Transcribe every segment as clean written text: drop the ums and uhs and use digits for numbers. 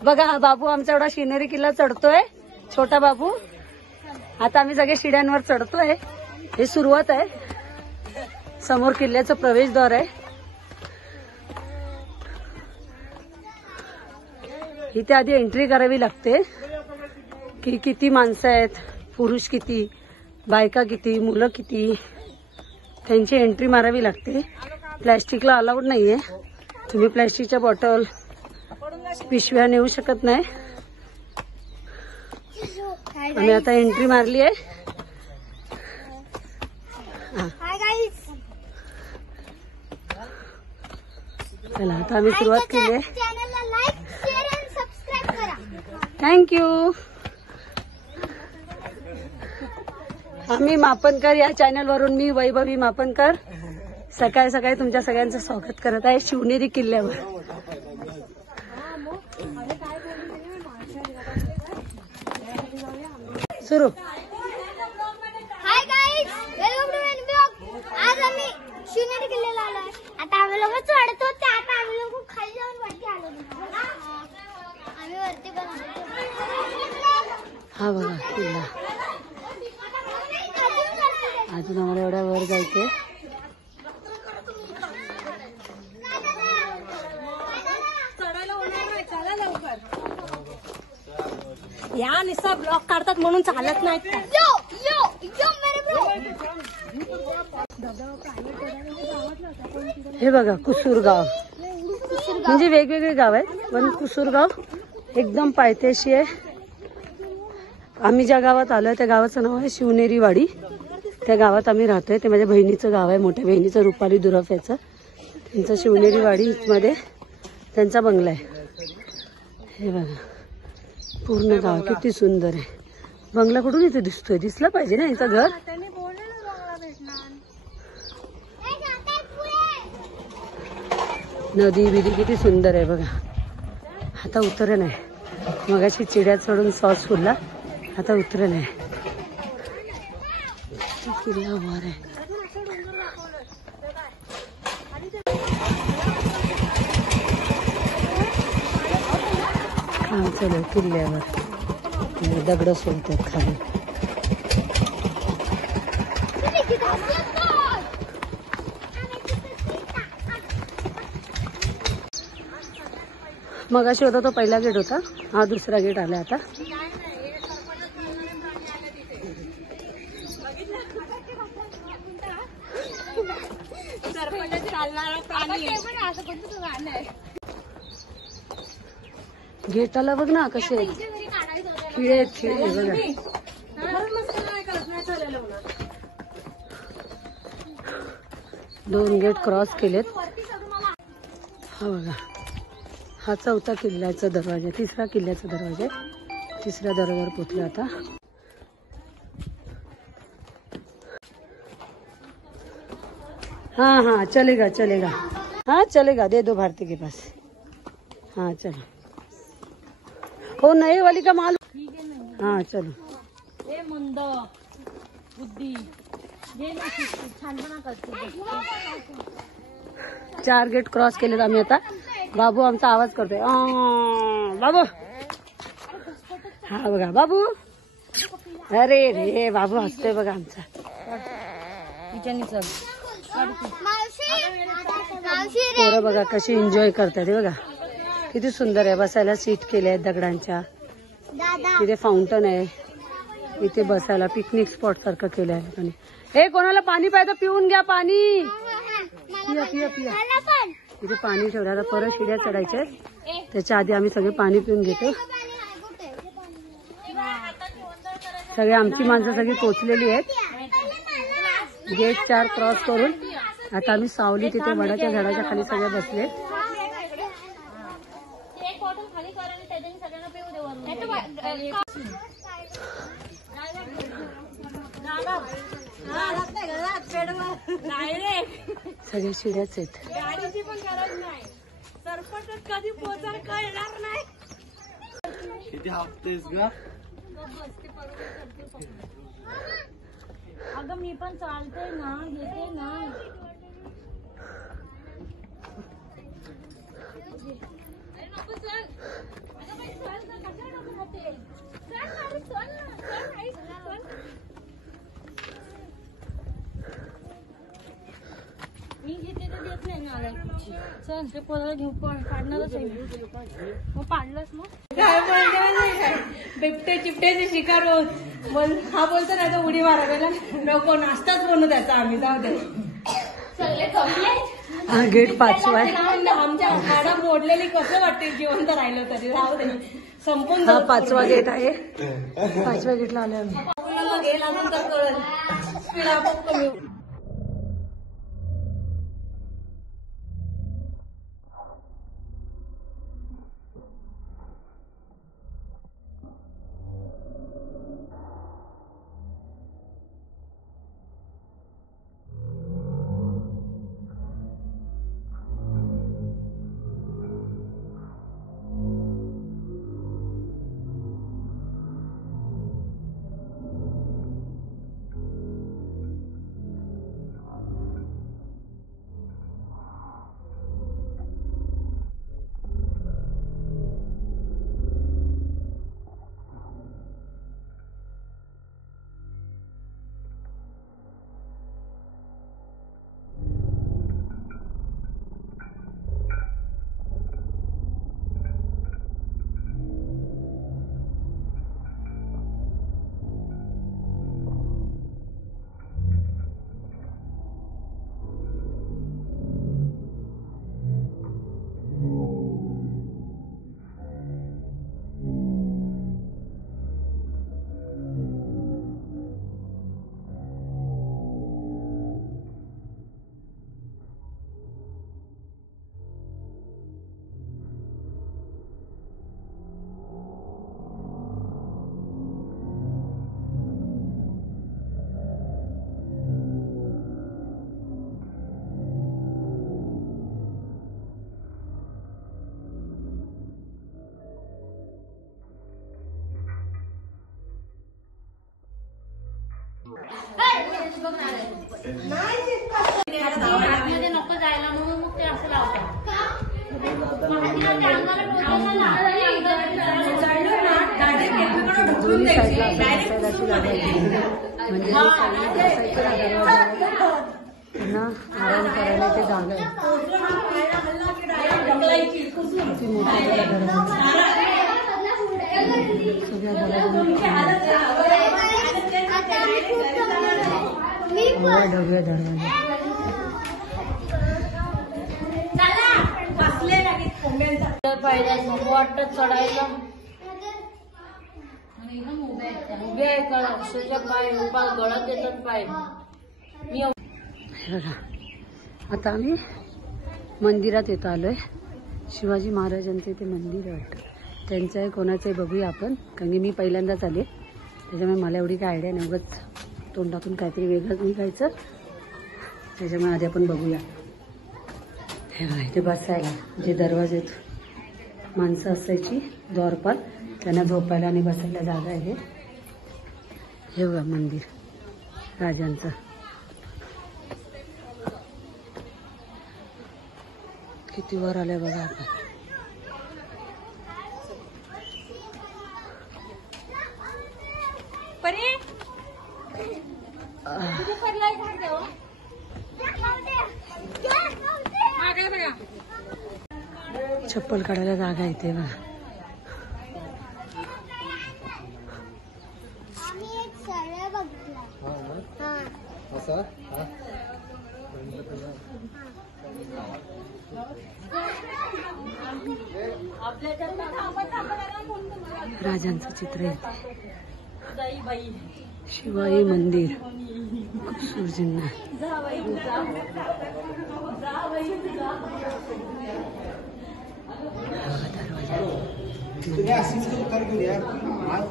बघा बाबू आमचा एवढा शिवनेरी किल्ला चढतोय, छोटा बाबू. आता आम्ही सगळे शिड्यांवर चढतोय. हे सुरुवात आहे, समोर किल्ल्याचं प्रवेशद्वार आहे. इथे आधी एंट्री करावी लागते की किती माणसं आहेत, पुरुष किती, बायका किती, मुलं किती, त्यांची एंट्री मारावी लागते. प्लॅस्टिकला अलाउड नाहीये. तुम्ही प्लॅस्टिकच्या बॉटल, पिशव्या नेऊ शकत नाही. आम्ही आता एंट्री मारली आहे. चला आता आम्ही सुरुवात केली आहे. थँक्यू. आम्ही मापनकर या चॅनल वरून, मी वैभवी मापनकर, सकाळी सकाळी तुमच्या सगळ्यांचं स्वागत करत आहे शिवनेरी किल्ल्यावर. सुरू. Hi guys, welcome to my blog. आज आम्ही शिवनेरी किल्ल्याला आलोय. आता आम्ही लोक चढतो, ते आता आम्ही लोक खाली जाऊन वरती आलो. आम्ही वरती पण हा बघा किल्ला. अजून आम्हाला एवढ्या वर जायचंय. या निस्सा ब्लॉक काढतात म्हणून चालत नाही. हे बघा कुसूरगाव, म्हणजे वेगवेगळे गाव आहेत पण कुसूरगाव एकदम पायथ्याशी आहे. आम्ही ज्या गावात आलोय त्या गावाचं नाव आहे शिवनेरी वाडी. त्या गावात आम्ही राहतोय. ते माझ्या बहिणीचं गाव आहे, मोठ्या बहिणीचं, रुपाली दुरफ याचं. त्यांचं शिवनेरी वाडी मध्ये त्यांचा बंगला आहे. हे बघा पूर्ण गाव किती सुंदर आहे. बंगला कुठून इथे दिसतोय? दिसला पाहिजे ना यांचं घर. नदी बिदी किती सुंदर आहे बघा. आता उतरण आहे. मगाशी चिड्या चढून सॉस फुलला, आता उतरण आहे. किल्ला वर आहे. हा चलो किल्ल्यावर दगड सोडतात खाली. मगाशी होता तो पहिला गेट होता, हा दुसरा गेट आला आता. गेटाला बघ ना कसे खिळे आहेत, खिळे बघा. दोन गेट क्रॉस केलेत. हा बघा हा चौथा किल्ल्याचा दरवाजा, तिसरा किल्ल्याचा दरवाजा. तिसऱ्या दरवाजावर पोहोचलो आता. हाँ हाँ चलेगा चलेगा, हाँ चलेगा, दे दो भारती के पास. हाँ चलो. हो नए वाली का माल. हाँ चलो. हे मुंद बुद्धी छानपणा करते. 4 गेट क्रॉस केलेत आम्ही आता. बाबू आमचा आवाज करतोय, बाबू. हा बघा बाबू. अरे रे बाबू हसतोय बघा आमचा. पोरं बघा कशी एन्जॉय करतात. बघा किती सुंदर आहे. बसायला सीट केले आहेत दगडांच्या. तिथे फाउंटन आहे. इथे बसायला पिकनिक स्पॉट सारखं केलं आहे लोकांनी. हे कोणाला पाणी पाहिजे पिऊन घ्या पाणी. पिया पिया पिया. इथे पाणी ठेवल्याला परत शिड्या चढायच्या. त्याच्या आधी आम्ही सगळे पाणी पिऊन घेतो. सगळे आमची माणसं सगळी पोचलेली आहेत. गेट 4 क्रॉस करून आता आम्ही सावली तिथे वडाच्या झाडाच्या खाली सगळे बसले. सगळे शिड्याच आहेत. गाडीची पण गरज नाही. सरपटच कधी पोहोचल कळणार नाही. किती हफ्तेस ग? अगं मी पण चालते ना, घेते ना. ते पोराला घेऊ पाडणारच आहे मग पाडलंच मग काय बोलणार नाही काय बिबटे चिपट्याचे शिकार होत बोल हा बोलतो ना तो उडी मारायला नको नाश्ताच बनवू त्याचा आम्ही जाऊ दे सगळे कमी हा गेट 5 आहे. आमच्या हाडा मोडलेली कसं वाटते जिवंत राहिलं तरी राहू दे संपून हा 5वा गेट आहे. 5व्या गेटला आलोय आम्ही. गेला नंतर कळेल स्पीड आपोआप कमी आतमध्ये नको जायला म्हणून मग ते असं लावतात दोन्ही साईडला बसायला जागा आहे. म्हणजे पुन्हा आराम करायला ते जागा आहे. किती मोठा सगळ्या ढव्या दरवाजा पाहिजे वाटत चढायला उभे आहे का अक्षरशः पाय गळत येतात पाय मी बघा. आता आम्ही मंदिरात येतो आलोय. शिवाजी महाराजांचे ते मंदिर वाटतं त्यांचं आहे कोणाचं आहे बघूया आपण कारण की मी पहिल्यांदाच आले त्याच्यामुळे मला एवढी काय आयडिया नाही. उगाच तोंडातून काहीतरी वेगळंच निघायचं त्याच्यामुळे आधी आपण बघूया. हे बघा इथे बसायला जे दरवाजेत माणसं असायची द्वारपाल त्यांना झोपायला आणि बसायला जागा आहे. हे बघा मंदिर राजांचं. किती वर आलंय बघा आपण. चप्पल काढायला जागा येते बघा. आम्ही एक सरळ बघितला राजांचं चित्र येते. शिवाई मंदिर सूर्जींना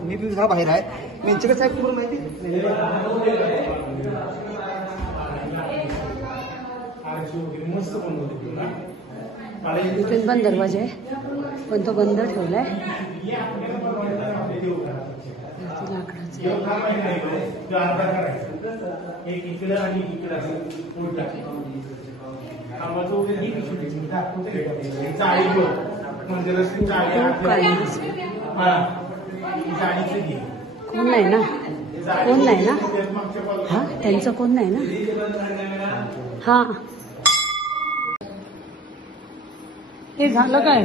मी बी बाहेर आहे त्यांच्याकडे साहेब तुम्हाला माहिती इथून पण दरवाजा आहे पण तो बंद ठेवलाय. कोण नाही ना कोण नाही ना हा त्यांचं कोण नाही ना. हा हे झालं काय?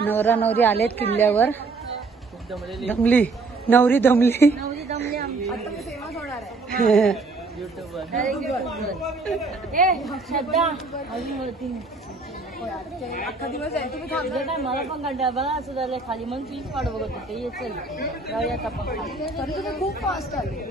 नवरा नवरी आलेत किल्ल्यावर. दमली नवरी दमली. मला पण कंटाळा बघा असं झालं खाली मग तीच वाट बघत होते ये चल जाऊया आता खूप फास्ट आले.